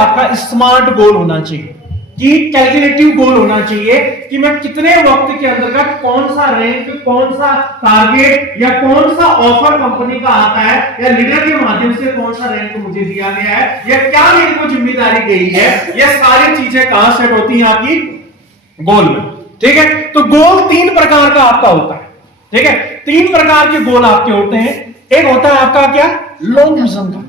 आपका स्मार्ट गोल होना चाहिए, कि कैलकुलेटिव गोल होना चाहिए कि मैं कितने वक्त के अंतर्गत कौन सा रैंक, कौन सा टारगेट या कौन सा ऑफर कंपनी का आता है या लीडर के माध्यम से कौन सा रैंक मुझे दिया गया है या क्या मेरे को जिम्मेदारी गई है। ये सारी चीजें कहां सेट होती हैं आपकी गोल में। ठीक है, तो गोल 3 प्रकार का आपका होता है। ठीक है, 3 प्रकार के गोल आपके होते हैं। एक होता है आपका क्या, लॉन्ग विजन का,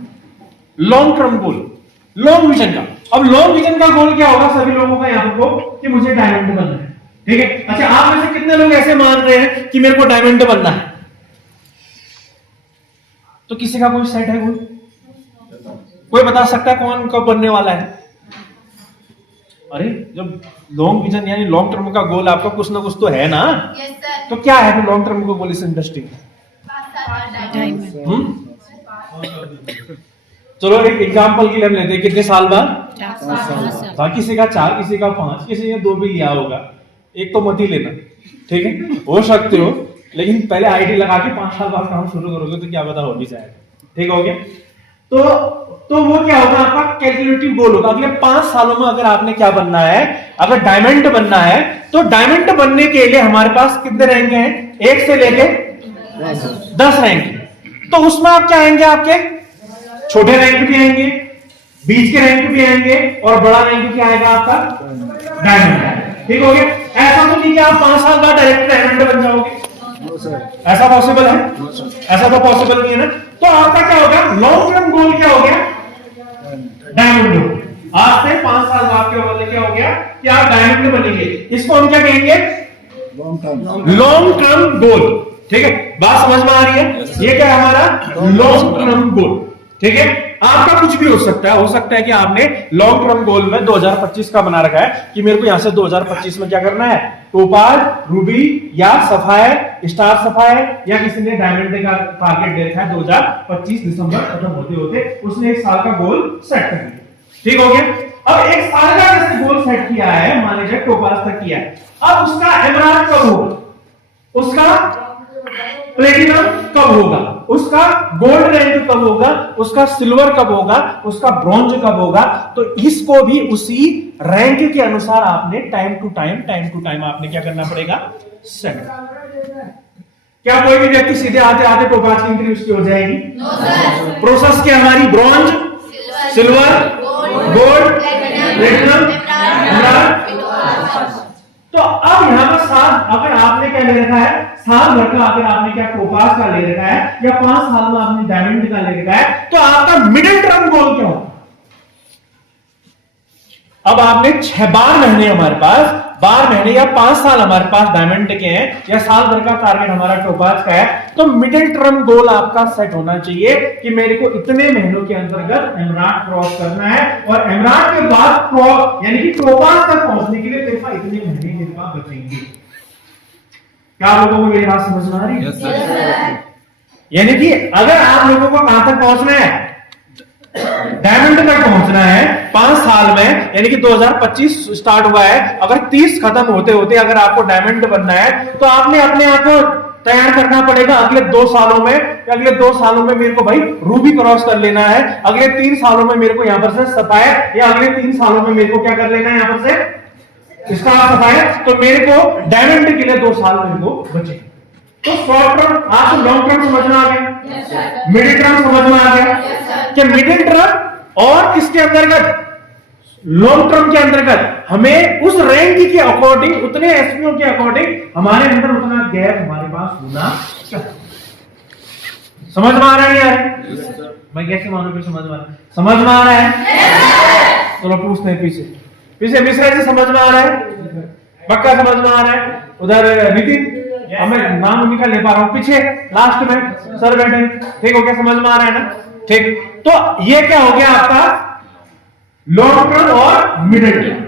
long term goal, long vision का। अब लॉन्ग विजन का गोल क्या होगा सभी लोगों का यहाँ को, कि मुझे डायमंड बनना है। ठीक है, अच्छा आप में से कितने लोग ऐसे मान रहे हैं कि मेरे को डायमंड बनना है? तो किसी का कोई सेट है, कोई बता सकता है कौन कब बनने वाला है? अरे जब लॉन्ग विजन यानी लॉन्ग टर्म का गोल आपका कुछ ना कुछ तो है ना। तो क्या है लॉन्ग टर्म का गोल इस इंडस्ट्री में? चलो एक एग्जांपल के लिए हम लेते हैं, कितने साल बाद? 4 साल। किसी का 4, किसी का 5, किसी ने 2 भी लिया होगा, एक तो मत ही लेना। ठीक है, हो सकते हो, लेकिन पहले आईटी लगा के 5 साल बाद काम शुरू करोगे तो क्या पता हो भी जाएगा। ठीक हो गया? तो वो क्या होगा आपका कैलकुलेटिव गोल होगा। अगले 5 सालों में अगर आपने क्या बनना है, अगर डायमंड बनना है, तो डायमंड बनने के लिए हमारे पास कितने रैंक हैं? 1 से लेके 10 रैंक। तो उसमें आप क्या आएंगे, आपके छोटे रैंक भी आएंगे, बीच के रैंक भी आएंगे और बड़ा रैंक क्या आएगा आपका, डायमंड। ठीक हो गया? ऐसा तो नहीं कि आप 5 साल बाद डायरेक्ट डायमंड बन जाओगे, ऐसा पॉसिबल है? ऐसा तो पॉसिबल नहीं है ना। तो आपका क्या होगा, लॉन्ग टर्म गोल क्या हो गया, डायमंड गोल। आज से 5 साल बाद क्या हो गया कि आप डायमंड बनेंगे। इसको हम क्या कहेंगे, लॉन्ग टर्म गोल। ठीक है, बात समझ में आ रही है? ये क्या है हमारा लॉन्ग टर्म गोल। ठीक है, आपका कुछ भी हो सकता है कि आपने लॉन्ग टर्म गोल में 2025 का बना रखा है कि मेरे को यहां से 2025 में क्या करना है, टोपाज, रूबी या सफायर, स्टार सफायर, या किसी ने डायमंड का टारगेट दे रखा है 2025 दिसंबर खत्म होते होते उसने 1 साल का गोल सेट कर लिया। ठीक हो गया? अब 1 साल का जैसे गोल सेट किया है, मान लीजिए टोपाज तक किया है, अब उसका एमराल्ड कब होगा, उसका प्लेटिनम कब होगा, उसका गोल्ड रैंक कब होगा, उसका सिल्वर कब होगा, उसका ब्रॉन्ज कब होगा। तो इसको भी उसी रैंक के अनुसार आपने टाइम टू टाइम आपने क्या करना पड़ेगा, सेट। क्या कोई भी व्यक्ति सीधे आते आते टोपाज की एंट्री उसकी हो जाएगी? प्रोसेस क्या हमारी, bronze, silver, gold, platinum, emerald. तो अब यहां पर साल, अगर आपने क्या ले रखा है, साल भर का अगर आपने क्या टोपाज का ले रखा है या 5 साल में आपने डायमंड का ले रखा है, तो आपका मिडिल टर्म गोल क्या होगा? अब आपने 12 महीने हमारे पास, 12 महीने या 5 साल हमारे पास डायमंड के हैं या साल भर का टारगेट हमारा टोपाज का है, तो मिडिल टर्म गोल आपका सेट होना चाहिए कि मेरे को इतने महीनों के अंतर्गत एमराल्ड क्रॉस करना है और एमराल्ड के बाद क्रॉस यानी कि टोपाज तक पहुंचने के लिए तेरे पास इतने महीने मेरे पास बचेंगे। क्या लोगों को मेरी बात समझ में आ रही है? यानी कि अगर आप लोगों को कहां तक पहुंचना है, डायमंड तक पहुंचना है 5 साल में, यानी कि 2025 स्टार्ट हुआ है, अगर 30 खत्म होते होते अगर आपको डायमंड बनना है, तो आपने अपने आप को तैयार करना पड़ेगा अगले 2 सालों में। अगले 2 सालों में मेरे को भाई रूबी क्रॉस कर लेना है, अगले 3 सालों में मेरे को यहां पर से सफायर, या अगले 3 सालों में मेरे को क्या कर लेना है यहां पर से स्टार सफायर। तो मेरे को डायमंड के लिए 2 साल मेरे को बचे। तो शॉर्ट टर्म, आपको लॉन्ग टर्म समझ में आ गया, मिडिल टर्म समझ में आ गया कि मिडिल टर्म और किसके अंतर्गत, लॉन्ग टर्म के अंतर्गत हमें उस रैंक के अकॉर्डिंग, उतने एसपीओ के अकॉर्डिंग हमारे अंदर उतना गैप हमारे पास होना चाहिए। समझ में आ रहा है यार? मैं कैसे मानूं कि समझ में आ रहा है? समझ में आ रहा है? चलो पूछते हैं पीछे मिश्रा जी, समझ में आ रहा है? पक्का समझ में आ रहा है? उधर नितिन, मैं नाम उन्हीं का ले पा रहा हूं, पीछे लास्ट में सर बैठे। ठीक हो गया? समझ में आ रहा है ना? ठीक, तो ये क्या हो गया आपका लॉन्ग टर्म और मिडिल टर्म।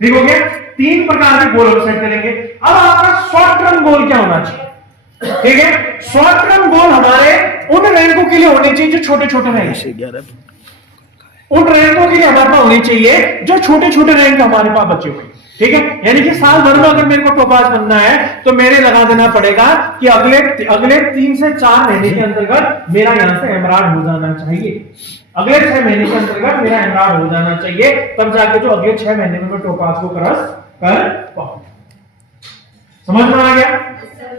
ठीक हो गया? 3 प्रकार के गोल सेट करेंगे। अब आपका शॉर्ट टर्म गोल क्या होना चाहिए? ठीक है, शॉर्ट टर्म गोल हमारे उन रैंकों के लिए होने चाहिए जो छोटे छोटे रैंक, उन रैंकों के लिए हमारे पास होनी चाहिए जो छोटे छोटे रैंक हमारे पास बचे हुए। ठीक है, यानी कि साल भर में अगर मेरे को टोपाज बनना है तो मेरे लगा देना पड़ेगा कि अगले 3 से 4 महीने के अंतर्गत मेरा यहां से एमराल्ड हो जाना चाहिए। अगले 6 महीने के अंतर्गत मेरा एमराल्ड हो जाना चाहिए, तब जाके जो अगले 6 महीने में मैं टोपाज को क्रॉस कर पाऊं। समझ में आ गया?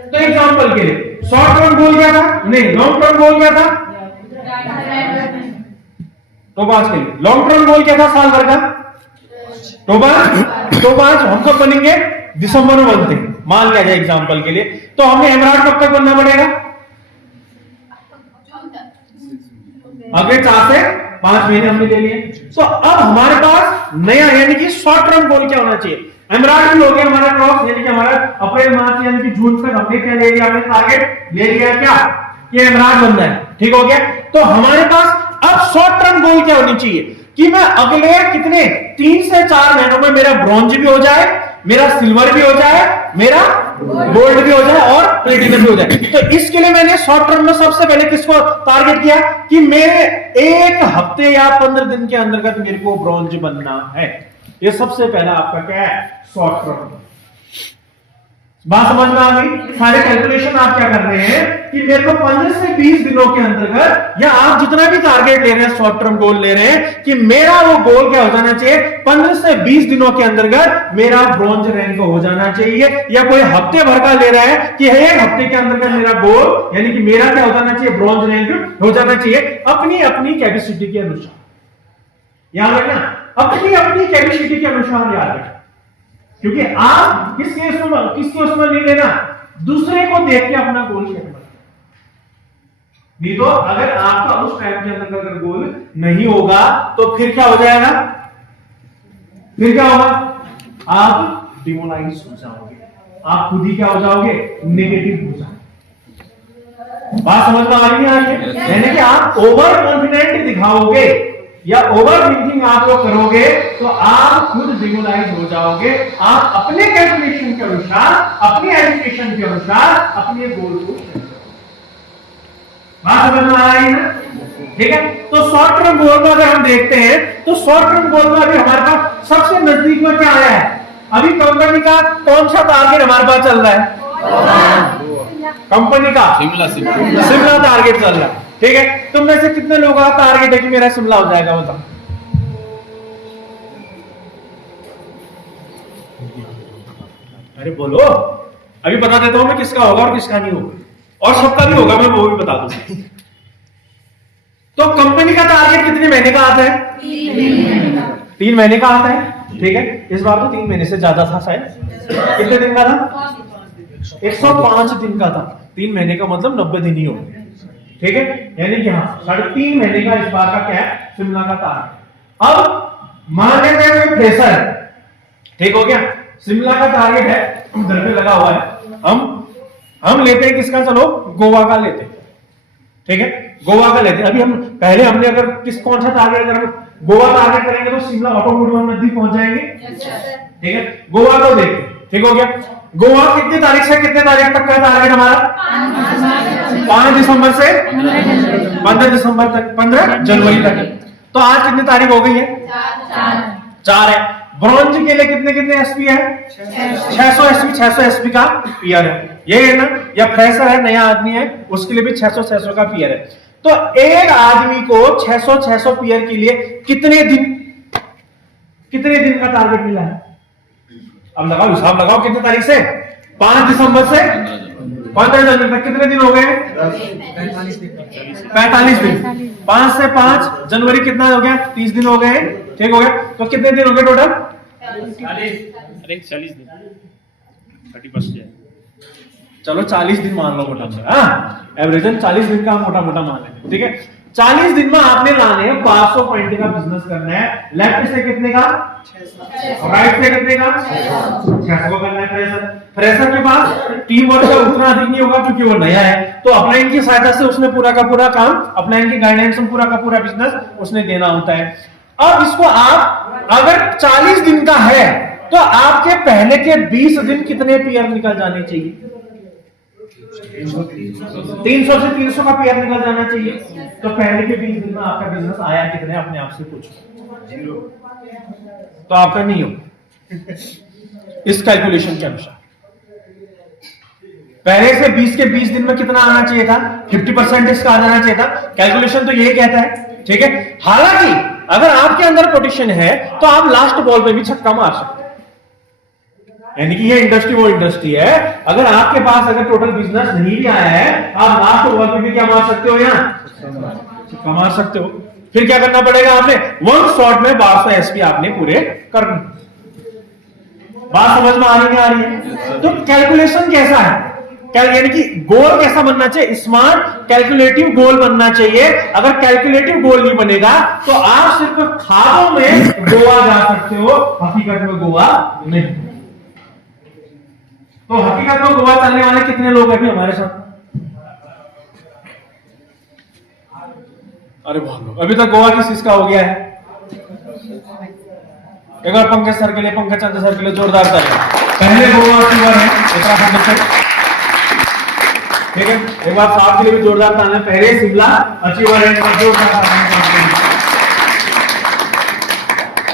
तो एग्जांपल के लिए शॉर्ट टर्म गोल क्या था, नहीं लॉन्ग टर्म गोल क्या था, टोपाज के लिए लॉन्ग टर्म गोल क्या था, साल भर का टोपाज हम कब बनेंगे, दिसंबर में बनते हैं, मान लिया जाए एग्जांपल के लिए। तो हमें एमराल्ड कब तक बनना पड़ेगा, अगले 4 से 5 महीने हमने ले लिए। तो अब हमारे पास नया यानी कि शॉर्ट टर्म गोल क्या होना चाहिए, एमराल्ड भी हो गया हमारा क्रॉस, यानी कि हमारा अप्रैल मार्च यानी कि जून तक हमने क्या ले लिया, हमने टारगेट ले लिया क्या, कि एमराल्ड बनना है, ठीक हो गया। तो हमारे पास अब शॉर्ट टर्म गोल क्या होनी चाहिए कि मैं अगले कितने 3 से 4 महीनों में मेरा ब्रॉन्ज भी हो जाए, मेरा सिल्वर भी हो जाए, मेरा गोल्ड भी हो जाए और प्लेटिनम भी हो जाए। तो इसके लिए मैंने शॉर्ट टर्म में सबसे पहले किसको टारगेट किया कि मेरे 1 हफ्ते या 15 दिन के अंतर्गत मेरे को ब्रॉन्ज बनना है। ये सबसे पहला आपका क्या है, शॉर्ट टर्म। बात समझ में आ गई? सारे कैलकुलेशन आप क्या कर रहे हैं कि मेरे को 15 से 20 दिनों के अंतर्गत, या आप जितना भी टारगेट ले रहे हैं, शॉर्ट टर्म गोल ले रहे हैं, कि मेरा वो गोल क्या हो जाना चाहिए, 15 से 20 दिनों के अंतर्गत मेरा ब्रॉन्ज रैंक हो जाना चाहिए। या कोई हफ्ते भर का ले रहा है कि 1 हफ्ते के अंतर्गत मेरा गोल यानी कि मेरा क्या हो जाना चाहिए, ब्रॉन्ज रैंक हो जाना चाहिए, अपनी अपनी कैपेसिटी के अनुसार। याद रखना, अपनी अपनी कैपेसिटी के अनुसार याद रखना, क्योंकि आप किसके उसमें नहीं लेना, दूसरे को देख के अपना गोल सेट करना। नहीं तो अगर आपका उस टाइम के अंदर अगर गोल नहीं होगा तो फिर क्या हो जाएगा, फिर क्या होगा, आप डिमोलाइज हो जाओगे, आप खुद ही क्या हो जाओगे, नेगेटिव हो जाओगे। बात समझ में आ रही है आपके? यानी कि आप ओवर कॉन्फिडेंट दिखाओगे या ओवर थिंकिंग आप लोग करोगे तो आप खुद डिमोलाइज हो जाओगे। आप अपने कैलकुलेशन के अनुसार, अपनी एजुकेशन के अनुसार अपने गोल को, बात समझ में आ रही है ना? ठीक है। तो शॉर्ट टर्म गोल में अगर हम देखते हैं तो शॉर्ट टर्म गोल में अभी हमारे पास सबसे नजदीक में क्या आया है, अभी कंपनी का कौन सा टारगेट हमारे पास चल रहा है, कंपनी का शिमला टारगेट चल रहा है। ठीक है, तुम में से कितने लोगों का टारगेट है कि मेरा शिमला हो जाएगा, बताओ। अरे बोलो, अभी बता देता हूं मैं किसका होगा और किसका नहीं होगा, और सबका भी होगा, मैं वो भी बता दूंगा। तो कंपनी का टारगेट कितने महीने का आता है, 3 महीने का आता है। ठीक है, इस बार तो 3 महीने से ज्यादा था शायद। कितने दिन का था, 105 दिन का था। 3 महीने का मतलब 90 दिन ही हो गए। ठीक है, यानी कि हाँ 3.5 महीने का इस बार का क्या है, शिमला का टारगेट। अब मान लेते हैं कोई फ्रेशर है, ठीक हो गया, शिमला का टारगेट है, घर पे लगा हुआ है, हम लेते हैं किसका, चलो गोवा का लेते हैं। ठीक है, गोवा का लेते हैं। अभी हम पहले हमने अगर कौन सा टारगेट, अगर हम गोवा टारगेट करेंगे तो शिमला ऑटोमोटिव में नजदीक पहुंच जाएंगे। ठीक है, गोवा को देखते हैं। ठीक हो गया, गोवा कितनी तारीख से कितने तारीख तक का टारगेट हमारा, 5 दिसंबर से 15 दिसंबर तक, 15 जनवरी तक। तो आज कितनी तारीख हो गई है, 4 है। ब्रॉन्ज के लिए कितने कितने एसपी है, 600 एसपी का पीआर है, ये है ना, या फ्रेशर है, नया आदमी है, उसके लिए भी 600 का पीआर है। तो एक आदमी को 600 पीआर के लिए कितने दिन का टारगेट मिला है, अब लगाओ, हिसाब लगाओ, कितने तारीख से, 5 दिसंबर से 15 जनवरी तक कितने दिन हो गए, 45 दिन। 5 से 5 जनवरी कितना हो गया, 30 दिन हो गए। ठीक हो गया, तो कितने दिन हो गए टोटल, 40 दिन, 30%। चलो 40 दिन मान लो मोटा मोटा, एवरेजन 40 दिन का मोटा मोटा मान लेते। ठीक है, 40 दिन में आपने लाने हैं 500 पॉइंट का बिजनेस करना है। लेफ्ट से कितने का, राइट से कितने का, 600 को करना है। फ्रेशर के पास टीम वर्क का उतना अधिक नहीं होगा क्योंकि वो नया है, तो अपलाइन की सहायता से उसने पूरा का पूरा काम, अपलाइन की गाइडलाइंस में पूरा का पूरा बिजनेस उसने देना होता है। अब इसको आप अगर 40 दिन का है तो आपके पहले के 20 दिन कितने पीआर निकल जाने चाहिए, 300 से 300 का पीआर निकल जाना चाहिए। तो पहले के 20 दिन में आपका बिजनेस आया कितने, अपने आप से पूछो, 0। तो आपका नहीं हो इस कैलकुलेशन के अनुसार। पहले से 20 दिन में कितना आना चाहिए था, 50% इसका आ जाना चाहिए था। कैलकुलेशन तो यही कहता है ठीक है। हालांकि अगर आपके अंदर पोटेंशियल है तो आप लास्ट बॉल पे भी छक्का मार सकते हैं, यानी कि ये इंडस्ट्री वो इंडस्ट्री है, अगर आपके पास अगर टोटल बिजनेस नहीं भी आया है आप लास्ट बॉल पे भी क्या मार सकते हो, यहाँ छक्का मार सकते हो। फिर क्या करना पड़ेगा, आपने वन शॉट में 1200 एसपी आपने पूरे करने। बात समझ में आ रही है? तो कैलकुलेशन कैसा है, यानी कि गोल कैसा बनना चाहिए, स्मार्ट कैलकुलेटिव गोल बनना चाहिए। अगर कैलकुलेटिव गोल नहीं बनेगा तो आप सिर्फ ख्वाबों में गोवा जा सकते हो, हकीकत में गोवा नहीं। तो हकीकत में गोवा चलने वाले कितने लोग हैं हमारे साथ? अरे भालो, अभी तक गोवा किस चीज का हो गया है? एक बार पंकज सर के लिए, पंकज चंद्र सर के लिए जोरदार ताली। पहले गोवा अचीवर है उत्तराखंड से, ठीक है। एक बार साहब के लिए भी जोरदार ताली। पहले शिमला अचीवर है, जोरदार ताली।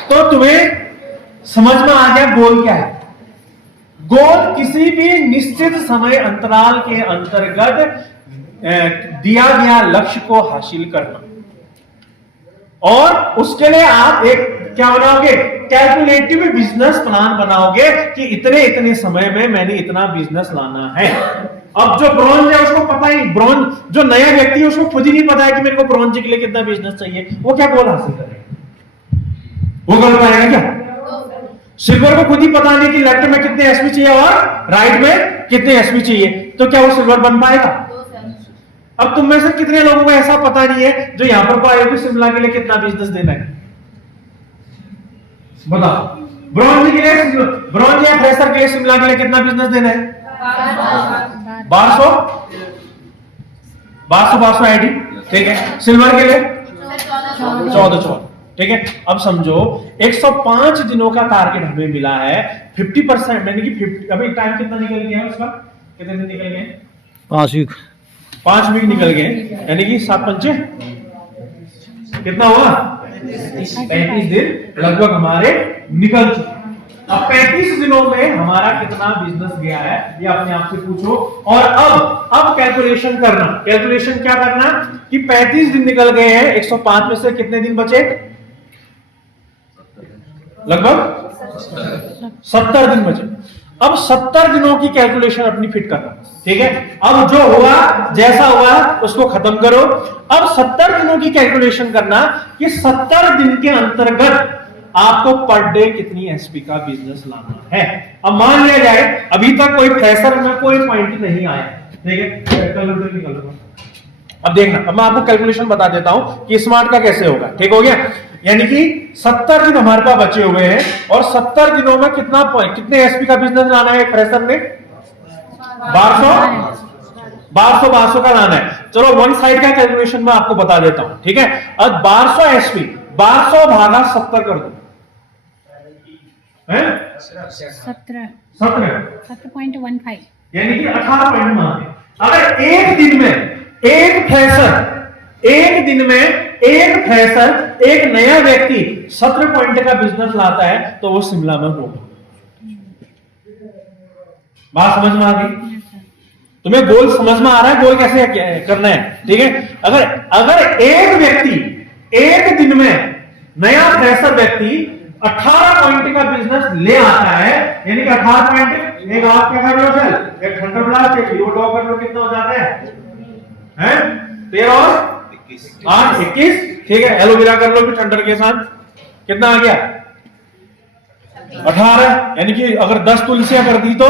तो तुम्हें समझ में आ गया गोल क्या है? गोल किसी भी निश्चित समय अंतराल के अंतर्गत दिया गया लक्ष्य को हासिल करना, और उसके लिए आप एक क्या बनाओगे, कैलकुलेटिव बिजनेस प्लान बनाओगे कि इतने समय में मैंने इतना बिजनेस लाना है। अब जो ब्रॉन्ज है उसको पता ही, ब्रॉन्ज जो नया व्यक्ति है उसको खुद ही नहीं पता है कि मेरे को ब्रॉन्ज के लिए कितना बिजनेस चाहिए, वो क्या गोल हासिल करेगा? वो गोल पाएगा क्या? सिल्वर को खुद ही पता नहीं कि लेफ्ट में कितने एसपी चाहिए और राइट में कितने एसपी चाहिए, तो क्या वो सिल्वर बन पाएगा? अब तुम में से कितने लोगों को ऐसा पता नहीं है जो यहां पर पाए कि शिमला के लिए कितना बिजनेस देना है? बताओ, ब्रॉन्ज के लिए, ब्रॉन्ज या फ्रेशर के लिए शिमला के लिए कितना बिजनेस देना है? 1200 आईडी, ठीक है। सिल्वर के लिए 14, ठीक है। अब समझो 105 दिनों का टारगेट हमें मिला है, 50%, यानी कि 50, अभी टाइम कितना निकल गया है उसका? कितने दिन निकल गए? 5 वीक निकल गए, यानी कि 7 पंचे कितना हुआ? 35 दिन लगभग हमारे निकल चुके। अब 35 दिनों में हमारा कितना बिजनेस गया है ये अपने आप से पूछो। और अब कैलकुलेशन करना, कैलकुलेशन क्या करना कि 35 दिन निकल गए हैं, 105 में से कितने दिन बचे? लगभग 70 दिन बचे। अब 70 दिनों की कैलकुलेशन अपनी फिट करना, ठीक है। अब जो हुआ जैसा हुआ उसको खत्म करो। अब 70 दिनों की कैलकुलेशन करना कि 70 दिन के अंतर्गत आपको पर डे कितनी एसपी का बिजनेस लाना है। अब मान लिया जाए अभी तक कोई फ्रेशर में कोई पॉइंट नहीं आया, ठीक है। कैलकुलेटर निकाल लो। अब देखना, अब मैं आपको कैलकुलेशन बता देता हूं कि स्मार्ट का कैसे होगा, ठीक हो गया। यानी कि 70 दिन हमारे पास बचे हुए हैं और 70 दिनों में कितने एसपी का बिजनेस लाना है फ्रेशर ने? 1200 का लाना है। चलो वन साइड का कैलकुलेशन मैं आपको बता देता हूं, ठीक है। अब 1200 एसपी 1200 भागा 70 कर दो, 17.15, यानी कि 18 पॉइंट मांगे। अगर एक दिन में एक फ्रेशर एक नया व्यक्ति 17 पॉइंट का बिजनेस लाता है तो वो शिमला में होगा। बात समझ में आ गई? तुम्हें गोल समझ में आ रहा है, गोल कैसे करना है, ठीक है। अगर एक व्यक्ति एक दिन में, नया फ्रेशर व्यक्ति 18 पॉइंट का बिजनेस ले आता है, यानी कि 18 पॉइंट, एक आप क्या कर लो, चल एक थंडर ब्लास्ट, एक ड्रॉ कर लो, कितना हो जाता है? 13 और 8 21, ठीक है। एलोवेरा कर लो फिर थंडर के साथ, कितना आ गया? 18, यानी कि अगर 10 तुलसियां कर दी तो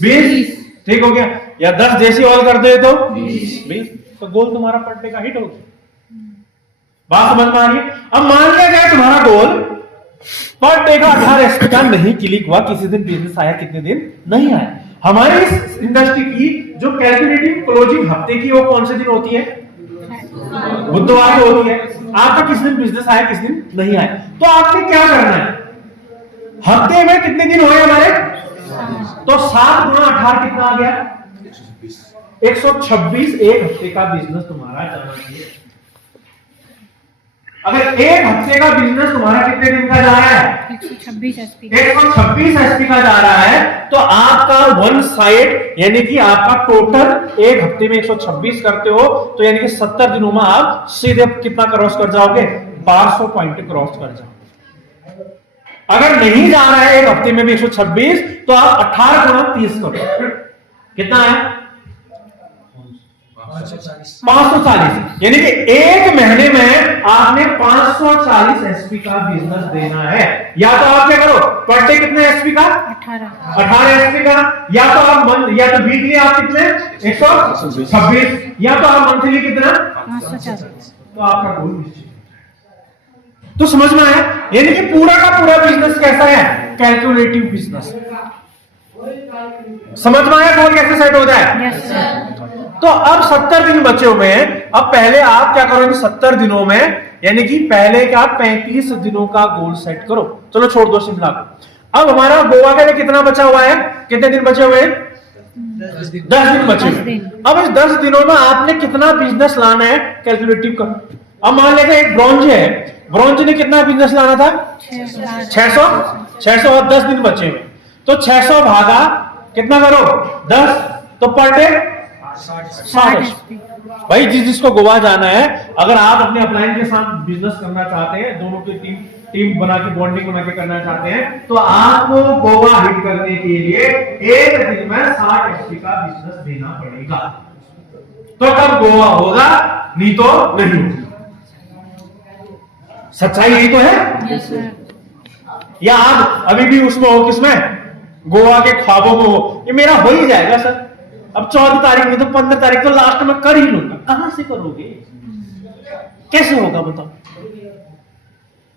20, ठीक हो गया। या 10 देसी ऑयल कर दे तो 20, तो गोल तुम्हारा पर डे का हिट हो गया। बात समझ में आ रही है? अब मान लिया जाए तुम्हारा गोल पर डे का 18 एसपी का नहीं क्लिक हुआ, किसी दिन बिजनेस आया, कितने दिन नहीं आया। हमारी इस इंडस्ट्री की जो कैलकुलेटिव क्लोजिंग हफ्ते की वो कौन से दिन होती है? बुधवार को होती है। आपका किस दिन बिजनेस आया, किस दिन नहीं आया, तो आपने क्या करना है? हफ्ते में कितने दिन हुए हमारे? तो 7 गुणा 18 कितना आ गया? 126 एक हफ्ते का बिजनेस तुम्हारा जाना चाहिए। अगर एक हफ्ते का बिजनेस तुम्हारा कितने दिन का जा रहा है? 126 एसपी 126 एसपी का जा रहा है, तो आपका वन साइड यानी कि आपका टोटल एक हफ्ते में 126 करते हो, तो यानी कि 70 दिनों में आप सीधे कितना क्रॉस कर जाओगे? 1200 पॉइंट क्रॉस कर जाओगे। अगर नहीं जा रहा है एक हफ्ते में भी 126, तो आप 18 गुना 30 करो, कितना है? 540। यानी कि एक महीने में आपने 540 एसपी का बिजनेस देना है। या तो आप क्या करो, पर डे कितने एसपी का? 18 एसपी का। या तो आप या तो वीकली आप कितने? 126। या तो आप मंथली कितना? 540। तो आपका गोल निश्चित। तो समझ में आया? यानी कि पूरा का पूरा बिजनेस कैसा है? Calculative business. समझ में आया गोल कैसे सेट हो जाए? तो अब 70 दिन बचे हुए हैं। अब पहले आप क्या करो, 70 दिनों में यानी कि पहले का 35 दिनों का गोल सेट करो। चलो छोड़ दो शिमला को। अब हमारा गोवा के लिए कितना बचा हुआ है? कितने दिन बचे हुए हैं? 10 दिन बचे हुए। अब इस 10 दिनों में आपने कितना बिजनेस लाना है? कैलकुलेटिव करो। अब मान लेते हैं एक ब्रॉन्ज है, ब्रॉन्ज ने कितना बिजनेस लाना था? 600 और 10 दिन बचे हुए, तो 600 भागा कितना करो? 10, तो पर डे 60। भाई जिसको गोवा जाना है, अगर आप अपने अपलाइन के साथ बिजनेस करना चाहते हैं, दोनों की टीम बना के बॉन्डिंग बना के करना चाहते हैं, तो आपको गोवा हिट करने के लिए एक दिन में 60 एसपी का बिजनेस देना पड़ेगा, तो तब गोवा होगा, नहीं तो नहीं होगा। सच्चाई यही तो है। या आप अभी भी उसमें हो, किसमें? गोवा के ख्वाबों में हो। ये मेरा हो ही जाएगा सर, अब 14 तारीख में तो 15 तारीख तो लास्ट में कर ही लूंगा। कहां से करोगे? कैसे होगा बताओ?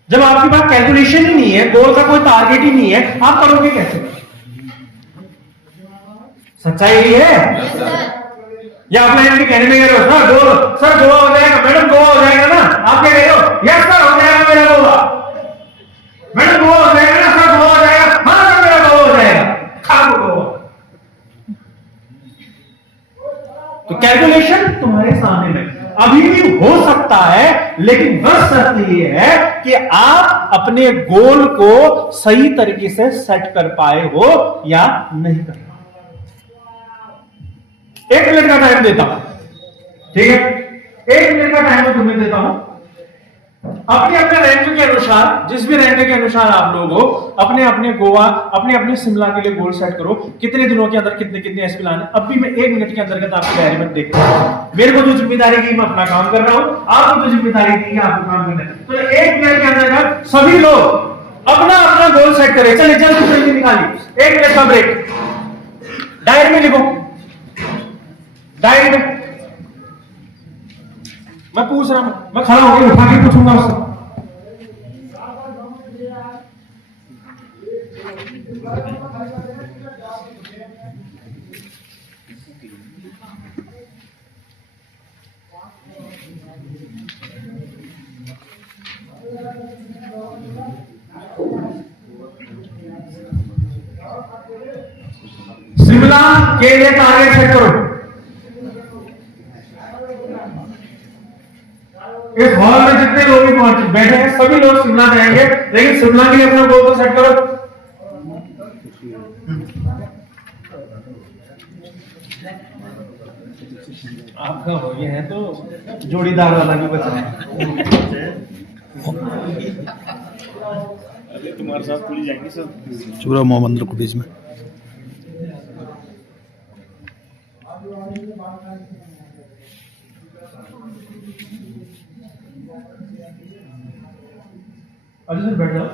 जब आपके पास कैलकुलेशन ही नहीं है, गोल का कोई टारगेट ही नहीं है, आप करोगे कैसे? सच्चाई यही है। या अपने कहने में कह रहे हो सर गोवा हो जाएगा, मैडम गोवा हो जाएगा ना, आप कह रहे हो यस सर हो जाएगा मेरा गोवा, मैडम गोवा हो जाएगा ना, सर गोवा हो जाएगा, हाँ सर मेरा गोवा हो जाएगा, खा गोवा। तो कैलकुलेशन तुम्हारे सामने में अभी भी हो सकता है, लेकिन बस शर्त ये है कि आप अपने गोल को सही तरीके से सेट कर पाए हो या नहीं कर पाए। 1 मिनट का टाइम देता हूं, ठीक है? 1 मिनट का टाइम मैं तुम्हें देता हूं। अपने अपने रैंक के अनुसार, जिस भी रैंक के अनुसार आप लोग हो, अपने अपने गोवा, अपने अपने शिमला के लिए गोल सेट करो। कितने दिनों के अंदर कितने कितने एसपी लाने। अब भी मैं 1 मिनट के अंतर्गत आपकी डायरी में देखता हूं। मेरे को जो जिम्मेदारी की मैं अपना काम कर रहा हूं, आपको जो जिम्मेदारी दी है आपको काम करना है। तो 1 मिनट के अंतर्गत सभी लोग अपना अपना गोल सेट करें। चलिए जल्दी निकालिए, 1 मिनट का ब्रेक। डायरी में लिखो, डायरी में। मैं पूछ रहा हूं, मैं खड़ा होकर उठा के पूछूंगा उससे। शिमला के लिए टारगेट सेट करो। इस हॉल में जितने लोग भी बैठे हैं सभी लोग शिमला जाएंगे, लेकिन शिमला के लिए अपना गोल तो सेट करो। आपका हो गया है तो जोड़ीदार वाला भी बचा है। अरे तुम्हारे साथ पुलिस जाएंगे सर। चूरा मोहम्मद को बीच में अरे सर बैठ जाओ।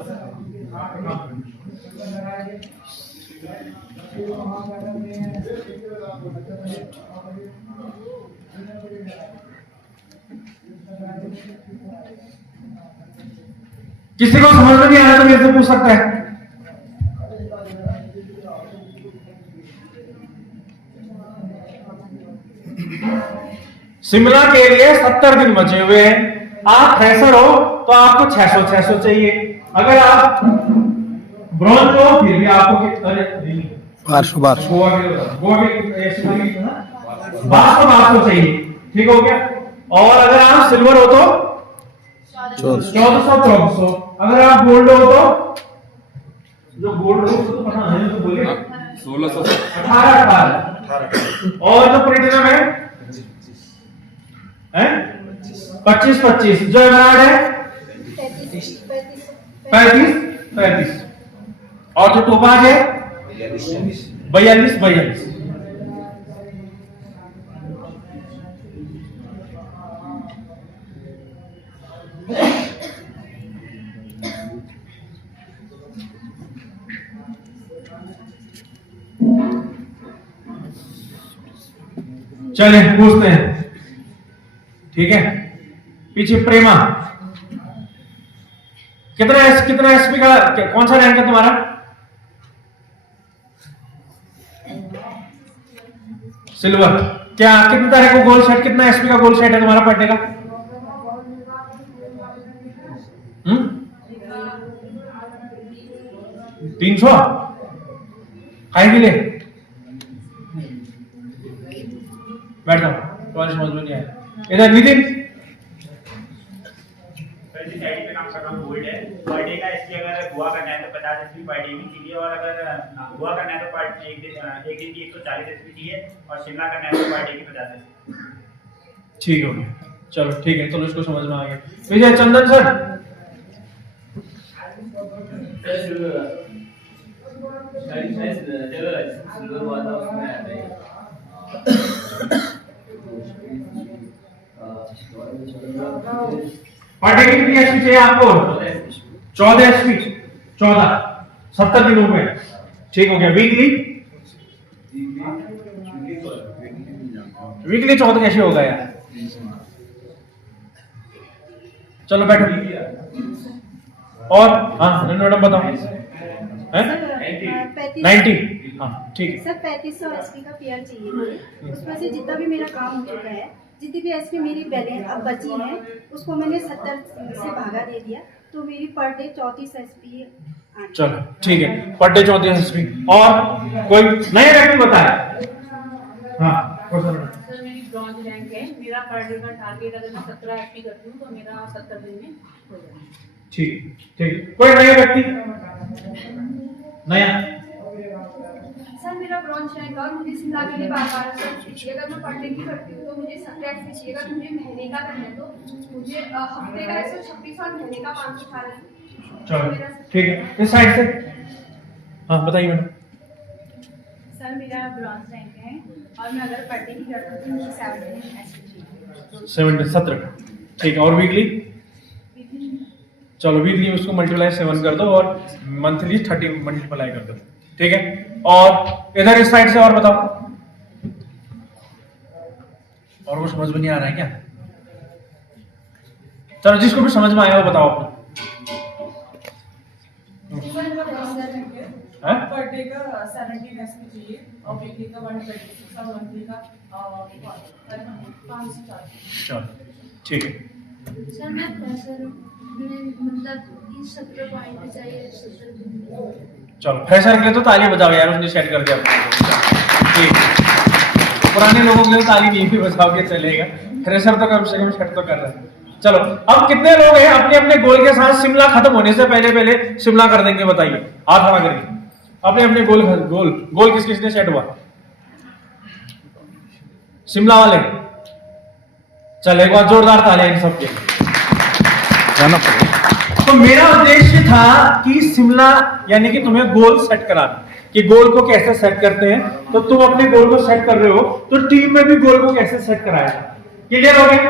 किसी को समझ में नहीं आया तो मेरे से पूछ सकता है। शिमला के लिए 70 दिन बचे हुए हैं। आप फ्रेशर हो तो आपको 600 चाहिए। अगर आप ब्रॉन्ज हो फिर भी आपको गोवा के 1200 चाहिए। ठीक हो गया। और अगर आप सिल्वर हो तो 1400। अगर आप गोल्ड हो तो जो गोल्ड हो तो पता है तो बोलिए 18 और जो प्लेटिनम है 25 जो एमराल्ड है 35 और जो टोपाज है 42। चलिए पूछते हैं, ठीक है। पीछे प्रेमा, कितना एसपी का कौन सा रैंक है तुम्हारा? सिल्वर। क्या कितनी तारीख को गोल सेट, कितना एसपी का गोल सेट है तुम्हारा पढ़ने का? 300 खाई के लिए बैठ जाओ, तुम्हारी समझ में नहीं आया। इधर नितिन, काम कर रहा हूँ, गोल्ड है पर डे का एसपी अगर हुआ करना है तो 50 एसपी पर डे भी चाहिए, और अगर हुआ करना है तो एक दिन की 140 एसपी चाहिए, और शिमला करना है तो पर डे की 50 एसपी। ठीक हो गया, चलो ठीक है, चलो इसको समझ में आ गया। विजय चंदन सर, पर डे कितनी एसपी चाहिए आपको? 14 एसपी, 14 70 दिनों में, ठीक हो गया। वीकली 14 कैसे होगा यार? चलो बैठो। और हाँ मैडम बताओ। 90, हाँ ठीक है सर। 3500 एसपी का पेयर चाहिए मुझे, उसमें से जितना भी मेरा काम हो चुका है, जितनी भी एसपी मेरी बैलेंस अब बची है उसको मैंने 70 से भागा दे दिया, तो मेरी पर डे 34 एसपी। चलो ठीक है, पर डे 34 एसपी। और कोई नया व्यक्ति बताए? हाँ सर मेरी ब्रॉन्ज रैंक है, मेरा पर डे का टारगेट अगर मैं 17 एसपी करती हूँ तो मेरा 70 दिन में हो जाएगा। ठीक ठीक। कोई नया व्यक्ति? नया सर मेरा ब्रॉन्ज रैंक और मुझे शिमला के लिए बार-बार चाहिए। अगर मैं पर डे की करती हूँ तो मुझे 17 एसपी चाहिए, अगर मुझे महीने का करना है तो मुझे हफ्ते का 126 और महीने का 518। चलो ठीक है, इस साइड से हाँ बताइए मैडम। सर मेरा ब्रॉन्ज रैंक है और मैं अगर पर डे की करती हूँ तो मुझे 17 ठीक है। और वीकली? चलो वीकली उसको मल्टीप्लाई 7 कर दो और मंथली 30 मल्टीप्लाई कर दो, ठीक है। और इधर इस साइड से और बताओ। और वो समझ में नहीं आ रहा है क्या? चलो जिसको भी समझ में आया वो बताओ अपना। पर डे का 17 एसपी चाहिए और वीकली का 126 और मंथली का 504। चलो ठीक है। सर मैं प्रेशर मतलब 17 पॉइंट पे चाहिए। चलो फ्रेशर के लिए तो ताली बजाओ यार, उसने सेट कर दिया ठीक। पुराने लोगों के लिए ताली नहीं भी बजाओगे चलेगा, फ्रेशर तो कम से कम सेट तो कर रहे हैं। चलो अब कितने लोग हैं अपने अपने गोल के साथ शिमला खत्म होने से पहले शिमला कर देंगे? बताइए हाथ खड़ा करके अपने अपने गोल किस किसने सेट हुआ? शिमला वाले, चल एक बार जोरदार तालियां इन सबके। तो मेरा उद्देश्य था कि शिमला यानी कि तुम्हें गोल सेट कराना, कि गोल को कैसे सेट करते हैं। तो तुम अपने गोल को सेट कर रहे हो तो टीम में भी गोल को कैसे सेट कराएगा। क्लियर हो गया?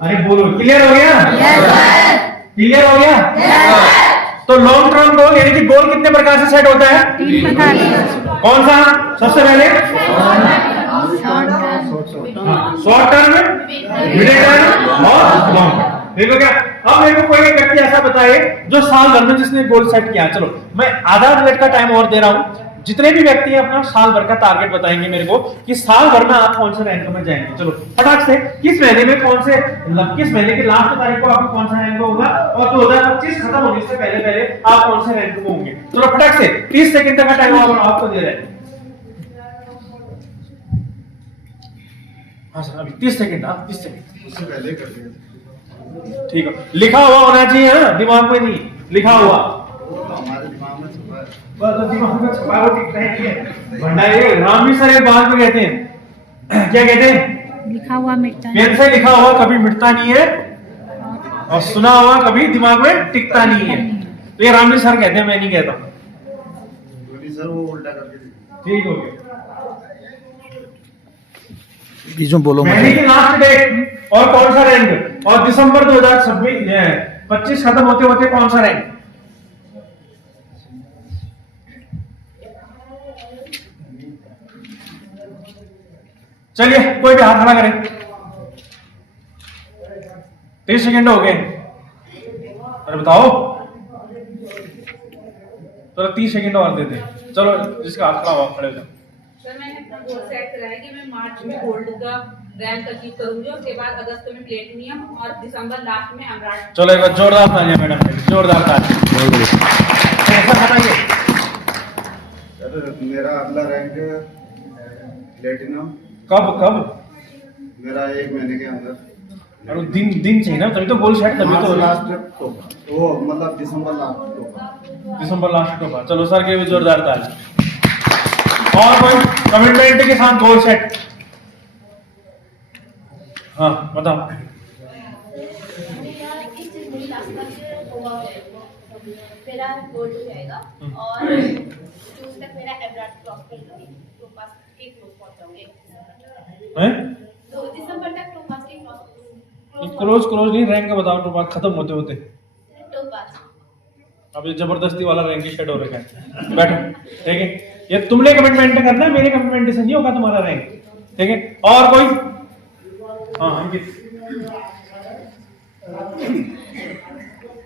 अरे बोलो क्लियर हो गया? क्लियर हो गया? तो लॉन्ग टर्म गोल यानी कि गोल कितने प्रकार से सेट होता है? 3 प्रकार के। कौन सा? सबसे पहले शॉर्ट टर्म, मिडिल टर्म और लॉन्ग। देखो क्या, अब मेरे को कोई एक व्यक्ति ऐसा बताए जो साल भर में जिसने गोल सेट किया। चलो मैं आधा मिनट का टाइम और दे रहा हूं, जितने भी व्यक्ति हैं अपना साल भर का टारगेट बताएंगे मेरे को कि साल भर में आप कौन से रैंक में जाएंगे। चलो फटाक से किस महीने में किस महीने की लास्ट तारीख को आपको कौन सा रैंक होगा और 2025 खत्म होने से पहले आप कौन से रैंक में होंगे। चलो फटाक से 30 सेकंड तक का टाइम आपको दे रहे हैं। हाँ सर अभी 30 सेकंड, आप 30 सेकंड। उससे पहले कर दिया ठीक है, लिखा हुआ होना चाहिए ना, दिमाग में नहीं लिखा हुआ। हमारे दिमाग में छुपा है। बस दिमाग में छुपा है, वो टिकता है भंडारी। रामजी सर एक बात में कहते हैं, क्या कहते हैं? लिखा हुआ मिटता है। पेन से लिखा हुआ कभी मिटता नहीं है और सुना हुआ कभी दिमाग में टिकता नहीं है। तो ये रामजी सर कहते हैं, मैं नहीं कहता। सर वो उल्टा करके ठीक हो गया। बीच में बोलो महीने की लास्ट डेट और कौन सा रैंक, और दिसंबर 2025 खत्म होते होते कौन सा रैंक? चलिए कोई भी हाथ खड़ा करे। 30 सेकंड हो गए। अरे बताओ, चलो 30 सेकंड और देते हैं। चलो जिसका हाथ खड़ा हुआ खड़े हो जाओ। सर मैंने अपना गोल सेट कराया कि मैं मार्च में गोल्ड का रैंक अचीव करूंगी, उसके बाद अगस्त में प्लेटिनियम और दिसंबर लास्ट में एमराल्ड। चलो एक बार जोरदार तालियां मैडम, जोरदार तालियां। ऐसा बताइए सर मेरा अगला रैंक प्लेटिनम। कब? मेरा 1 महीने के अंदर। अरे दिन चाहिए ना, तभी तो गोल सेट, तभी तो लास्ट वो मतलब दिसंबर लास्ट। दिसंबर लास्ट को बात। चलो सर के भी जोरदार ताली। और कोई कमिटमेंट के साथ गोल सेट? हाँ बताओ। मेरा गोल हो जाएगा और जून तक मेरा एमराल्ड क्रॉस कर लूंगी, तो पास के क्लोज पहुंचाऊंगी। हैं? तो दिसंबर तक तो पास के क्लोज नहीं, रैंक का बताओ। तो बात खत्म होते होते तो पास। अब ये जबरदस्ती वाला रैंक ही शेड हो रखा है। बैठो, ठीक है। ये तुमने कमिटमेंट करना है, मेरे कमिटमेंट से नहीं होगा तुम्हारा रैंक, ठीक है। और कोई? हाँ अंकित।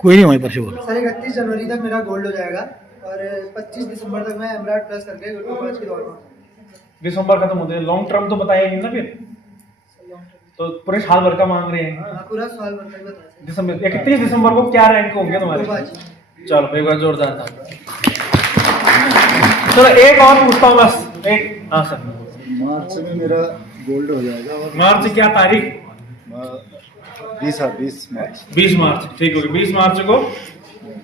कोई नहीं वहीं पर से बोलो। सर 31 जनवरी तक मेरा गोल्ड हो जाएगा और 25 दिसंबर तक मैं एमराल्ड प्लस करके टॉप 5 की दौड़ में। दिसंबर खत्म होते हैं, लॉन्ग टर्म तो बताया नहीं ना फिर, तो पूरे साल भर का मांग रहे हैं। पूरा साल भर का बताया। दिसंबर 31 दिसंबर को क्या रैंक होंगे तुम्हारे? चलो एक बार जोरदार था। चलो एक और पूछता हूँ बस एक। हाँ सर। मार्च में मेरा गोल्ड हो जाएगा। और मार्च क्या तारीख? 20 मार्च। 20 मार्च, ठीक होगी। 20 मार्च को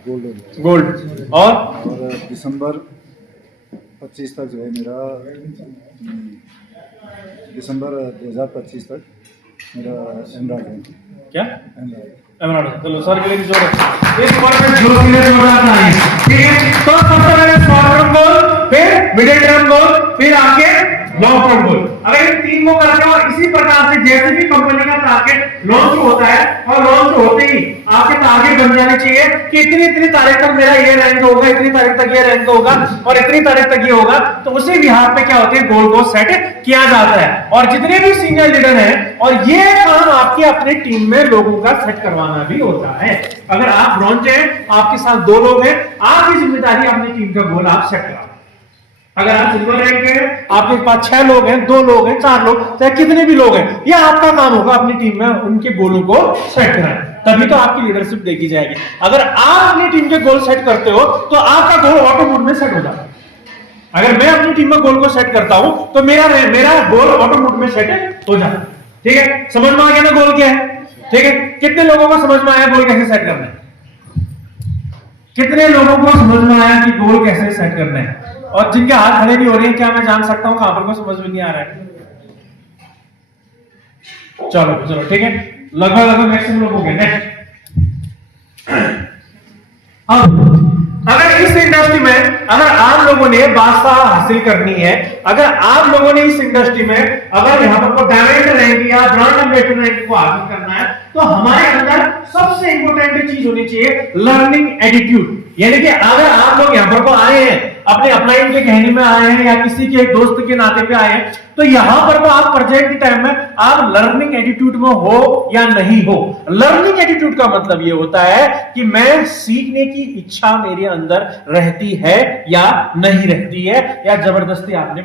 गोल्ड हो जाएगा। गोल्ड। और दिसंबर 25 तक जो है मेरा, दिसंबर 2025 तक मेरा एमराल्ड है। क्या? एमराल्ड। चलो सर के लिए जोर है। इस बार में जोर के लिए जोरदार ताली, ठीक है। तो सबसे पहले शॉर्ट टर्म गोल, फिर मिडिल टर्म गोल, फिर आगे लॉन्ग टर्म गोल। अगर इन तीन को करते हो इसी प्रकार से, जैसे भी कंपनी का टारगेट लॉन्च होता है और लॉन्च होते ही आपके टारगेट बन जाने चाहिए कि इतनी तारीख तक मेरा ये रैंक होगा, इतनी तारीख तक ये रैंक होगा और इतनी तारीख तक ये होगा। तो उसी बिहार पे क्या होते हैं, गोल को सेट किया जाता है। और जितने भी सीनियर लीडर हैं, और ये काम आपकी अपनी टीम में लोगों का सेट करवाना भी होता है। अगर आप ब्रॉन्ज हैं, आपके साथ 2 लोग हैं, आपकी जिम्मेदारी अपनी टीम का गोल आप सेट कराओ। अगर आप सिल्वर रैंक हैं, आपके पास 6 लोग हैं, 2 लोग हैं, 4 लोग, चाहे कितने भी लोग हैं, यह आपका काम होगा अपनी टीम में उनके गोलों को सेट कराएं। तभी तो आपकी लीडरशिप देखी जाएगी। अगर आप अपनी टीम के गोल सेट करते हो तो आपका गोल ऑटो मोड में सेट हो जाता है। अगर मैं अपनी टीम में गोल को सेट करता हूं तो मेरा गोल ऑटो मोड में सेट हो जाता है। ठीक है, समझ में आ गया ना गोल क्या है? ठीक है, कितने लोगों को समझ में आया गोल कैसे सेट करना है? कितने लोगों को समझ में आया कि गोल कैसे सेट करना है? और जिनके हाथ खड़े नहीं हो रहे हैं, क्या मैं जान सकता हूं कहां पर को समझ में नहीं आ रहा है? चलो ठीक है, लगभग मैक्सिमम लोग हो गए। नेक्स्ट, अगर इस इंडस्ट्री में अगर आप लोगों ने बादशाह हासिल करनी है, अगर आप लोगों ने इस इंडस्ट्री में अगर यहाँ पर डायमंड रैंक या ब्रांड एम्बेसडर रैंक को हासिल करना है, तो हमारे अंदर सबसे इंपॉर्टेंट चीज होनी चाहिए लर्निंग एटीट्यूड। यानी कि अगर आप लोग यहाँ पर को आए हैं, अपने अपलाइन के कहने में आए हैं या किसी के दोस्त के नाते पे आए हैं, तो यहां पर तो आप प्रेजेंट टाइम में आप लर्निंग एटीट्यूड में हो या नहीं हो। लर्निंग एटीट्यूड का मतलब यह होता है कि मैं सीखने की इच्छा मेरे अंदर रहती है या नहीं रहती है, या जबरदस्ती आप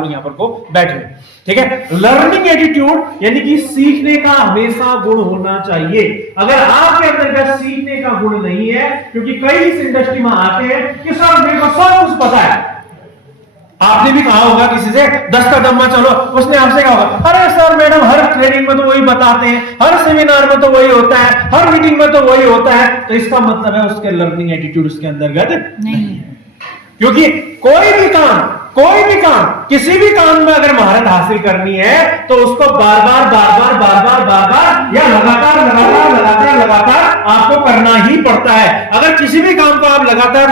लोग यहां पर को बैठे। ठीक है, लर्निंग एटीट्यूड यानी कि सीखने का हमेशा गुण होना चाहिए। अगर आपके अंदर का सीखने का गुण नहीं है, क्योंकि कई इस इंडस्ट्री में आते हैं कि सर मेरे को सब कुछ पता है, आपने भी कहा होगा किसी से 10 कदम में चलो, उसने आपसे कहा होगा अरे सर मैडम हर ट्रेनिंग में तो वही बताते हैं, हर सेमिनार में तो वही होता है, हर मीटिंग में तो वही होता है। तो इसका मतलब है उसके लर्निंग एटीट्यूड उसके अंतर्गत नहीं है। क्योंकि कोई भी काम किसी भी काम में अगर महारत हासिल करनी है तो उसको बार बार या लगातार आपको करना ही पड़ता है। अगर किसी भी काम को आप लगातार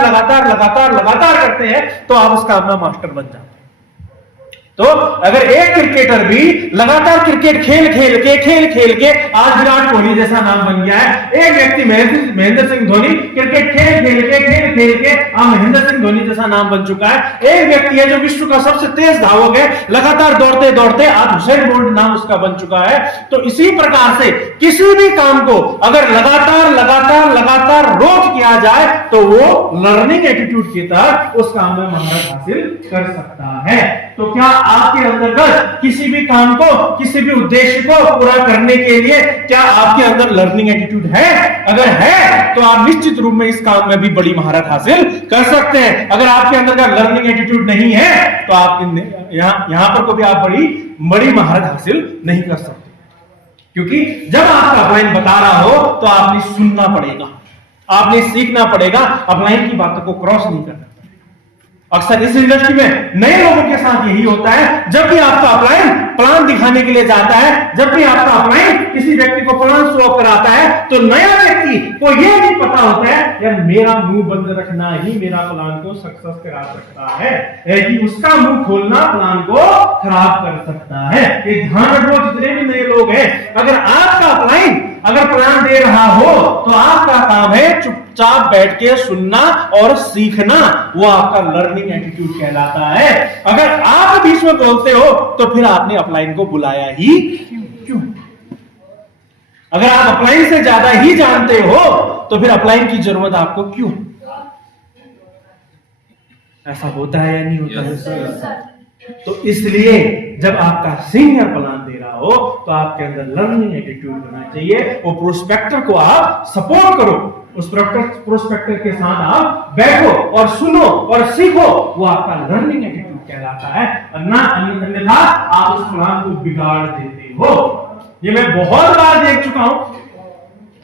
करते हैं तो आप उस काम में मास्टर बन जाते हैं। तो अगर एक क्रिकेटर भी लगातार क्रिकेट खेल के आज विराट कोहली जैसा नाम बन गया है, एक व्यक्ति महेंद्र सिंह धोनी क्रिकेट खेल के आज महेंद्र सिंह धोनी जैसा नाम बन चुका है, एक व्यक्ति है जो विश्व का सबसे तेज धावक है, लगातार दौड़ते आज हुसैन बोल्ट नाम उसका बन चुका है। तो इसी प्रकार से किसी भी काम को अगर लगातार रोज किया जाए तो वो लर्निंग एटीट्यूड के तहत उस काम में महारत हासिल कर सकता है। तो क्या आपके अंतर्गत किसी भी काम को, किसी भी उद्देश्य को पूरा करने के लिए क्या आपके अंदर लर्निंग एटीट्यूड है? अगर है तो आप निश्चित रूप में इस काम में भी बड़ी महारत हासिल कर सकते हैं। अगर आपके अंदर का लर्निंग एटीट्यूड नहीं है तो आप यहां पर को भी आप बड़ी महारत हासिल नहीं कर सकते। क्योंकि जब आपका अपलाइन बता रहा हो तो आपने सुनना पड़ेगा, आपने सीखना पड़ेगा, अपलाइन की बातों को क्रॉस नहीं करना। अक्सर इस इंडस्ट्री में नए लोगों के साथ यही होता है, जब भी आपका अपलाइन प्लान दिखाने के लिए जाता है, जब भी आपका अपलाइन किसी व्यक्ति को प्लान शो ऑफ कराता है तो नया व्यक्ति को यह नहीं पता होता है यार मेरा मुंह बंद रखना ही मेरा प्लान को सक्सेस करा सकता है, कि उसका मुंह खोलना प्लान को खराब कर सकता है। ये ध्यान रखो जितने भी नए लोग हैं, अगर आपका अपलाइन अगर प्लान दे रहा हो तो आपका काम है चुपचाप बैठ के सुनना और सीखना, वो आपका लर्निंग एटीट्यूड कहलाता है। अगर आप बीच में बोलते हो तो फिर आपने अपलाइन को बुलाया ही क्यों? अगर आप अपलाइन से ज्यादा ही जानते हो तो फिर अपलाइन की जरूरत आपको क्यों? ऐसा होता है या नहीं होता है? तो इसलिए जब आपका सीनियर प्लान दे रहा हो तो आपके अंदर लर्निंग एटीट्यूड होना चाहिए। वो प्रोस्पेक्टर को आप सपोर्ट करो, उस प्रोस्पेक्टर के साथ आप बैठो और सुनो और सीखो, वो आपका लर्निंग एटीट्यूड कहलाता है। अन्यथा आप उस प्लान को बिगाड़ देते हो। ये मैं बहुत बार देख चुका हूं,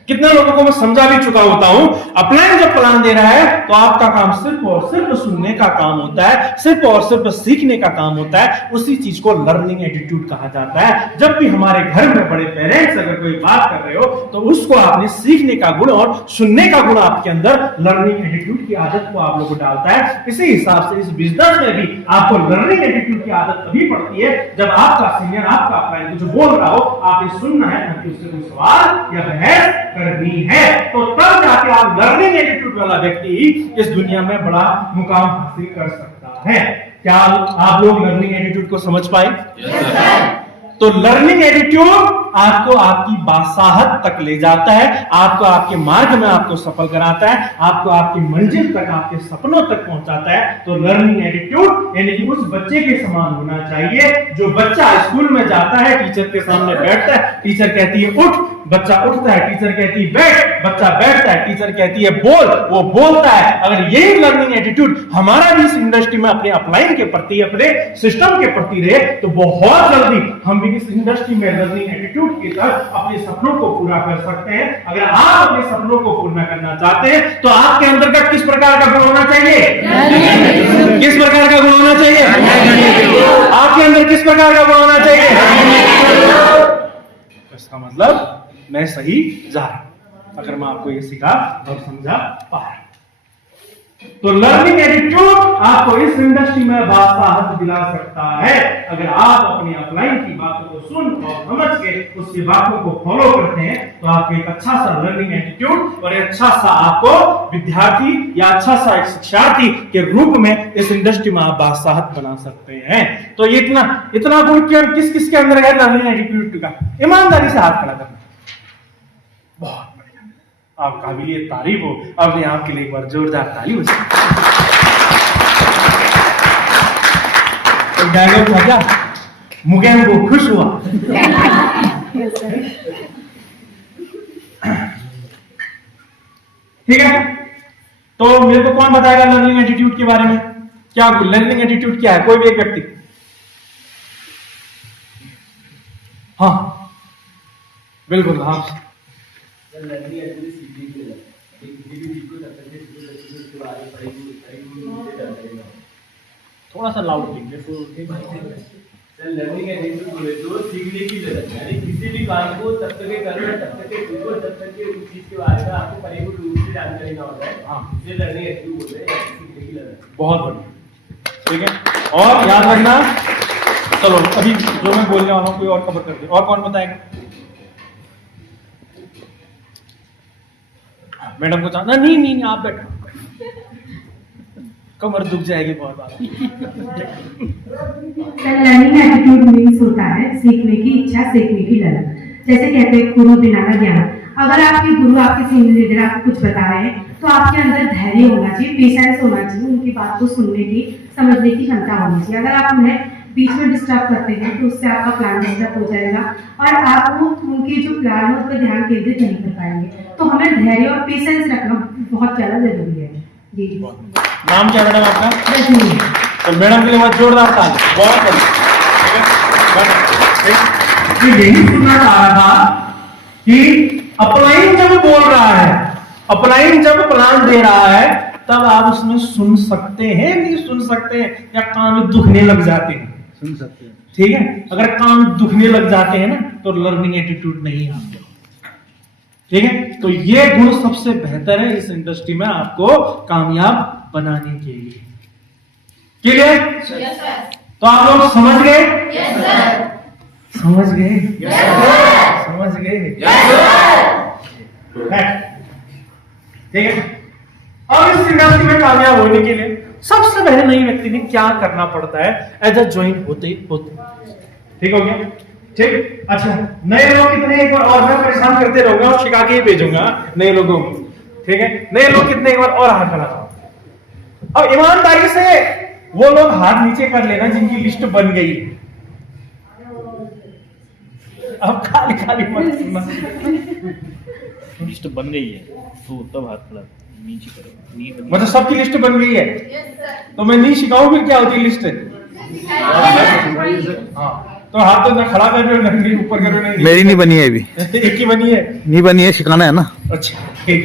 कितने लोगों को मैं समझा भी चुका होता हूं। अपलाइन जब प्लान दे रहा है तो आपका काम सिर्फ और सिर्फ सुनने का काम होता है, सिर्फ और सिर्फ सीखने का काम होता है। उसी चीज को लर्निंग एटीट्यूड कहा जाता है। जब भी हमारे घर में बड़े पेरेंट्स अगर कोई बात कर रहे हो तो उसको आपने सीखने का गुण और सुनने का गुण आपके अंदर लर्निंग एटीट्यूड की आदत को आप लोगों को डालता है। इसी हिसाब से इस बिजनेस में भी आपको लर्निंग एटीट्यूड की आदत तभी पड़ती है जब आपका सीनियर आपका अपलाइन जो बोल रहा हो आपने सुनना है, उससे कोई सवाल या बहस करनी है, तो तब जाके आप लर्निंग एटीट्यूड वाला व्यक्ति इस दुनिया में बड़ा मुकाम हासिल कर सकता है। क्या आप लोग लर्निंग एटीट्यूड को समझ पाए? तो लर्निंग एटीट्यूड आपको आपकी बासाहत तक ले जाता है, आपको आपके मार्ग में आपको सफल कराता है, आपको आपकी मंजिल तक, आपके सपनों तक पहुंचाता है। तो लर्निंग एटीट्यूड यानी कि उस बच्चे के समान होना चाहिए जो बच्चा स्कूल में जाता है, टीचर के सामने बैठता है, टीचर कहती है उठ, बच्चा उठता है, टीचर कहती है बैठ, बच्चा बैठता है, टीचर कहती है बोल, वो बोलता है। अगर यही लर्निंग एटीट्यूड हमारा भी इस इंडस्ट्री में अपने अपलाइन के प्रति, अपने सिस्टम के प्रति रहे तो बहुत जल्दी हम भी इस इंडस्ट्री में लर्निंग एटीट्यूड के तहत अपने सपनों को पूरा कर सकते हैं। अगर आप अपने सपनों को पूरा करना चाहते हैं तो आपके अंदर का किस प्रकार का गुण होना चाहिए? किस प्रकार का गुण होना चाहिए? आपके अंदर किस प्रकार का गुण होना चाहिए? इसका मतलब मैं सही जा रहा हूं, अगर मैं आपको ये सिखा और समझा पा रहा हूं। तो लर्निंग एटीट्यूड आपको इस इंडस्ट्री में बासाहत दिला सकता है। अगर आप अपनी अपलाइन की बातों को सुन और समझ के उसकी बातों को फॉलो करते हैं तो आपको एक अच्छा सा लर्निंग एटीट्यूड और एक अच्छा सा आपको विद्यार्थी या अच्छा सा एक शिक्षार्थी के रूप में इस इंडस्ट्री में आप बासाहत बना सकते हैं। तो ये इतना गुण किस किस के अंदर है लर्निंग एटीट्यूड का? ईमानदारी से हाथ खड़ा करना। बहुत बढ़िया, आप काबिलियत तारीफ हो। अपने आप के लिए एक बार जोरदार ताली हो जाए। डायलॉग था क्या? मुकेश को खुश हुआ। ठीक है, तो मेरे को कौन बताएगा लर्निंग एटीट्यूड के बारे में? क्या लर्निंग एटीट्यूड क्या है? कोई भी एक व्यक्ति। हाँ बिल्कुल। हाँ थोड़ा सा लाउड लर्निंग एटीट्यूड बोले तो सीखने की जरूरत है, यानी किसी भी काम को तब तक करना, तब तक सीखो, तब तक के उस चीज के बारे में आपको परिपूर्ण रूप से जानकारी ना होता है। हाँ, इसे लर्निंग एटीट्यूड बोलते हैं, सीखने की जरूरत है। बहुत बढ़िया, ठीक है। और याद रखना, चलो अभी जो मैं बोलने वाला हूँ कोई और कवर कर दे। और कौन बताएगा? मैडम को जानना? नहीं नहीं आप बैठो, कमर दुख जाएगी बहुत बार। लर्निंग एटीट्यूड मीन्स होता है सीखने की इच्छा, सीखने की ललक। जैसे कहते हैं गुरु बिना न ज्ञान। अगर आपके गुरु, आपके सीनियर लीडर आपको कुछ बता रहे हैं तो आपके अंदर धैर्य होना चाहिए, पेशेंस होना चाहिए, उनकी बात को सुनने की, समझने की क्षमता होनी चाहिए। अगर आप उन्हें बीच में डिस्टर्ब करते हैं तो उससे आपका प्लान डिस्टर्ब हो जाएगा और आप उनके जो प्लान है उस पर ध्यान केंद्रित नहीं कर पाएंगे। तो हमें धैर्य और पेशेंस रखना बहुत ज्यादा जरूरी है। जी नाम क्या मैडम आपका? तो मैडम के लिए बहुत जोरदार ताली। बहुत बढ़िया। यही सुनना चाह रहा था कि अपलाइन जब बोल रहा है, अपलाइन जब प्लान दे रहा है, तब आप उसमें सुन सकते हैं, नहीं सुन सकते हैं, या कान दुखने लग जाते हैं? सुन सकते हैं। ठीक है, अगर कान दुखने लग जाते हैं ना तो लर्निंग एटीट्यूड नहीं है आपको। ठीक है, तो ये गुण सबसे बेहतर है इस इंडस्ट्री में आपको कामयाब बनाने के लिए। क्लियर? तो आप लोग समझ गए? समझ गए? समझ गए? ठीक है। और इस इंडस्ट्री में कामयाब होने के लिए सबसे पहले नई व्यक्ति ने क्या करना पड़ता है एज अ ज्वाइन होते होते। ठीक हो गया? ठीक। अच्छा, नए लोग कितने, एक बार और मैं परेशान करते रहूंगा और शिका के ही भेजूंगा नए लोगों को। ठीक है, नए लोग कितने, एक बार और हाथ खड़ा। अब ईमानदारी से वो लोग हाथ नीचे कर लेना जिनकी लिस्ट बन गई। अब खाली खाली मत सुनना। लिस्ट बन गई है तो तब हाथ खड़ा नीचे करो। मतलब सबकी लिस्ट बन गई है? तो मैं नहीं सिखाऊं फिर क्या होती है लिस्ट? हाँ, तो हाथ तो ना खड़ा कर रहे हो ना ऊपर कर रहे हो। मेरी नहीं बनी है अभी। एक ही बनी है? नहीं बनी है, सिखाना है ना। अच्छा ठीक।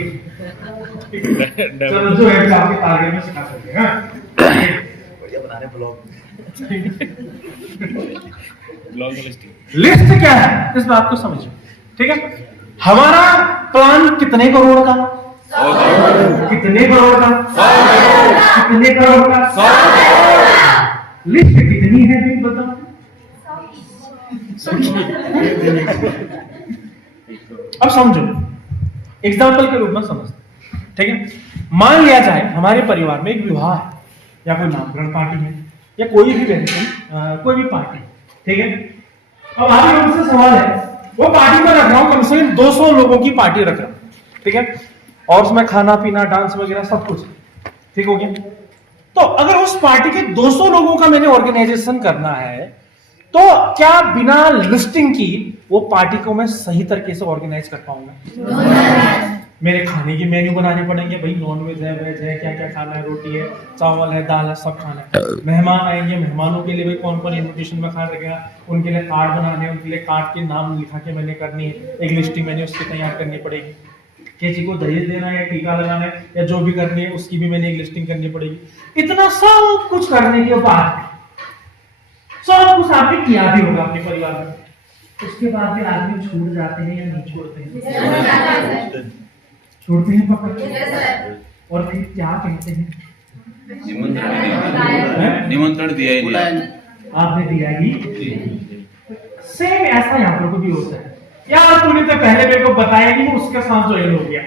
चलो जो है आपके टारगेट में सिखा सकते हैं। बढ़िया बना रहे ब्लॉग। लिस्ट क्या है इस बात को समझो। ठीक है, हमारा प्लान कितने करोड़ का? कितने करोड़ का? कितने करोड़ का? लिस्ट कितनी है भी बताओ। अब समझो, एग्जाम्पल के रूप में समझो। ठीक है, मान लिया जाए हमारे परिवार में एक विवाह है या कोई नामकरण पार्टी है या कोई भी व्यक्ति, कोई भी पार्टी। ठीक है, अब आप लोगों से सवाल है, वो पार्टी में रख रहा हूं, कम से कम 200 लोगों की पार्टी रख रहा हूं। ठीक है, और उसमें खाना पीना डांस वगैरह सब कुछ। ठीक हो गया? तो अगर उस पार्टी के 200 लोगों का मैंने ऑर्गेनाइजेशन करना है तो क्या बिना लिस्टिंग की वो पार्टी को मैं सही तरीके से ऑर्गेनाइज कर पाऊंगा? मेरे खाने की मेन्यू बनाने पड़ेंगे, भाई नॉन वेज है, वेज है, क्या क्या खाना है, रोटी है, चावल है, दाल है, सब खाना है। मेहमान आएंगे, मेहमानों के लिए भाई कौन कौन इन्विटेशन में खाना रखेगा, उनके लिए कार्ड बनाने, उनके लिए कार्ड के नाम लिखा के मैंने करनी है, एक लिस्टिंग मैंने उसकी तैयार करनी पड़ेगी। किसी को दहेज देना है, टीका लगाना है या जो भी करनी है उसकी भी मैंने एक लिस्टिंग करनी पड़ेगी। इतना सब कुछ करने के बाद सब कुछ आपने किया भी होगा अपने परिवार में, उसके बाद भी आदमी छूट जाते हैं या नहीं छोड़ते हैं? छोड़ते हैं पकड़। और फिर क्या कहते हैं? निमंत्रण दिया ही दिया। आपने दिया ही। सेम ऐसा यहाँ पर भी होता है। यार तूने तो पहले मेरे को बताया नहीं, उसके साथ जो हो गया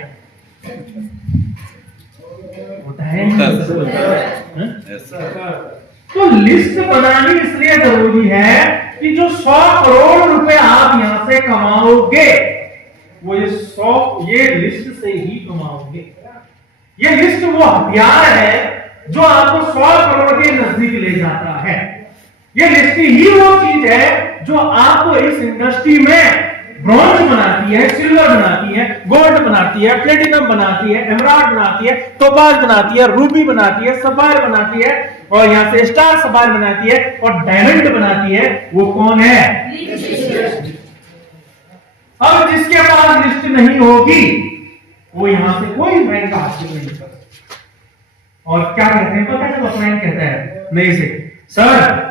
होता है। तो लिस्ट बनानी इसलिए जरूरी है कि जो 100 करोड़ रुपए आप यहां से कमाओगे वो ये लिस्ट से ही कमाओगे। ये लिस्ट वो हथियार है जो आपको 100 करोड़ के नजदीक ले जाता है। ये लिस्ट ही वो चीज है जो आपको इस इंडस्ट्री में ब्रॉन्ज बनाती है, सिल्वर बनाती है, गोल्ड बनाती है, प्लेटिनम बनाती है, एमराल्ड बनाती है, टोपाज बनाती है, रूबी बनाती है, सफायर बनाती है, और यहाँ से स्टार सफायर बनाती है और डायमंड बनाती है, वो कौन है? अब जिसके पास लिस्ट नहीं होगी वो यहां से कोई रैंक हासिल नहीं कर सकता। और क्या कहते हैं पता है, जब अपलाइन कहता है नहीं से सर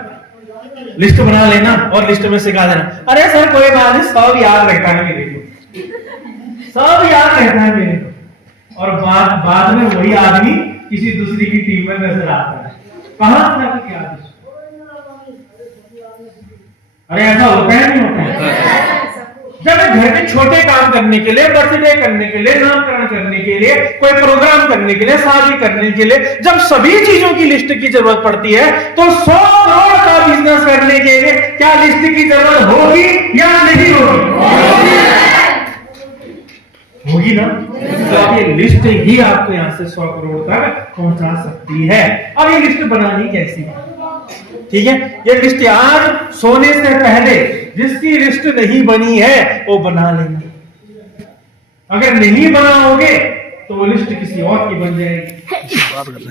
लिस्ट बना लेना और लिस्ट में सिखा देना, अरे सर कोई बात नहीं, सब याद रहता है मेरे को, सब याद रहता है मेरे को। और बाद में वही आदमी किसी दूसरी की टीम में नजर आता है, कहां से याद? अरे ऐसा होता है नहीं होता है? जब घर के छोटे काम करने के लिए, बर्थडे करने के लिए, नामकरण करने के लिए, कोई प्रोग्राम करने के लिए, शादी करने के लिए, जब सभी चीजों की लिस्ट की जरूरत पड़ती है तो 100 करोड़ का बिजनेस करने के लिए क्या लिस्ट की जरूरत होगी या नहीं होगी? होगी ना। तो अब ये लिस्ट ही आपको यहां से 100 करोड़ तक पहुंचा सकती है। अब ये लिस्ट बनानी कैसी है? ठीक है, ये लिस्ट आज सोने से पहले जिसकी लिस्ट नहीं बनी है वो बना लेना। अगर नहीं बनाओगे तो वो लिस्ट किसी और की बन जाएगी।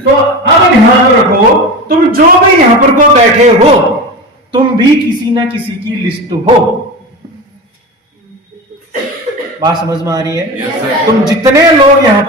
तो अब ध्यान रखो, तुम जो भी यहां पर को बैठे हो तुम भी किसी ना किसी की लिस्ट हो। बात समझ में आ रही है? तुम जितने लोग यहां पर